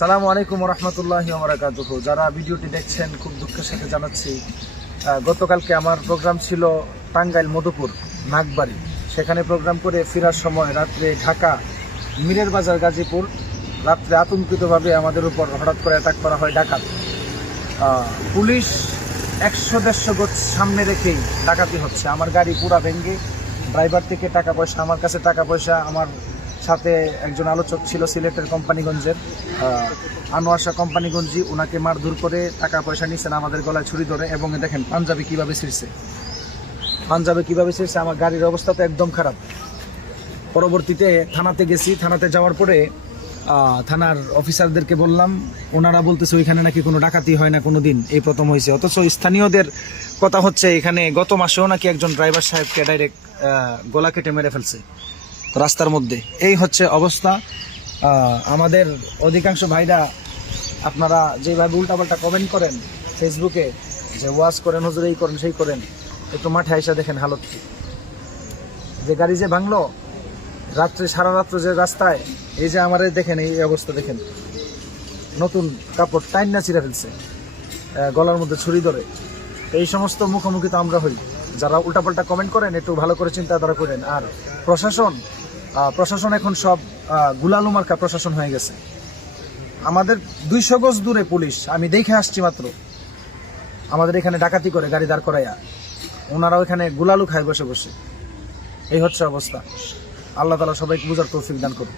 সালামু আলাইকুম রহমতুল্লাহ বারাকাতুহ যারা ভিডিওটি দেখছেন, খুব দুঃখের সাথে জানাচ্ছি গতকালকে আমার প্রোগ্রাম ছিল টাঙ্গাইল মধুপুর, নাগবাড়ি। সেখানে প্রোগ্রাম করে ফেরার সময় রাত্রে ঢাকা, মিরের বাজার, গাজীপুর, রাত্রে আতঙ্কিতভাবে আমাদের উপর হঠাৎ করে অ্যাটাক করা হয় ডাকাত। পুলিশ একশো দেড়শো গোছ সামনে রেখেই ডাকাতি হচ্ছে। আমার গাড়ি পুরা ভেঙ্গে ড্রাইভার থেকে টাকা পয়সা, আমার কাছে টাকা পয়সা, আমার সাথে একজন আলোচক ছিল সিলেটের কোম্পানিগঞ্জের আহ, আনোয়ার শাহ কোম্পানিগঞ্জি ওনাকে মারধর করে টাকা পয়সা নিচ্ছেন আমাদের গলায় ছুরি ধরে এবং দেখেন পাঞ্জাবি কীভাবে ছিঁড়ছে। পাঞ্জাবে কীভাবে ছিঁড়ছে আমার গাড়ির অবস্থা তো একদম খারাপ। পরবর্তীতে থানাতে গেছি থানাতে যাওয়ার পরে থানার অফিসারদেরকে বললাম ওনারা বলতেছে ওইখানে নাকি কোনো ডাকাতি হয় না কোনো দিন। এই প্রথম হয়েছে অথচ স্থানীয়দের কথা হচ্ছে এখানে গত মাসেও নাকি একজন ড্রাইভার সাহেবকে ডাইরেক্ট গলা কেটে মেরে ফেলছে। রাস্তার মধ্যে। এই হচ্ছে অবস্থা। আমাদের অধিকাংশ ভাইরা আপনারা যেভাবে উল্টাপাল্টা কমেন্ট করেন ফেসবুকে যে ওয়াশ করেন, হুজুর এই করেন, সেই করেন। একটু মাঠে আইসা দেখেন হালত কি। যে গাড়ি যে ভাঙলো, রাত্রে, সারা রাত্র যে রাস্তায়, এই যে আমার দেখেন, এই অবস্থা দেখেন। নতুন কাপড় টাইন না চিরা ফেলছে গলার মধ্যে ছুরি ধরে। এই সমস্ত মুখোমুখি তো আমরা হই। যারা উল্টাপাল্টা কমেন্ট করেন, একটু ভালো করে চিন্তাধারা করেন। আর প্রশাসন প্রশাসন এখন সব গুলালু মার্কা প্রশাসন হয়ে গেছে। আমাদের দুইশো গজ দূরে পুলিশ, আমি দেখে আসছি মাত্র। আমাদের এখানে ডাকাতি করে, গাড়ি দাঁড় করাইয়া। ওনারাও এখানে গুলালু খায় বসে বসে। এই হচ্ছে অবস্থা। আল্লাহ তালা সবাইকে বুঝার তৌফিক দান করুন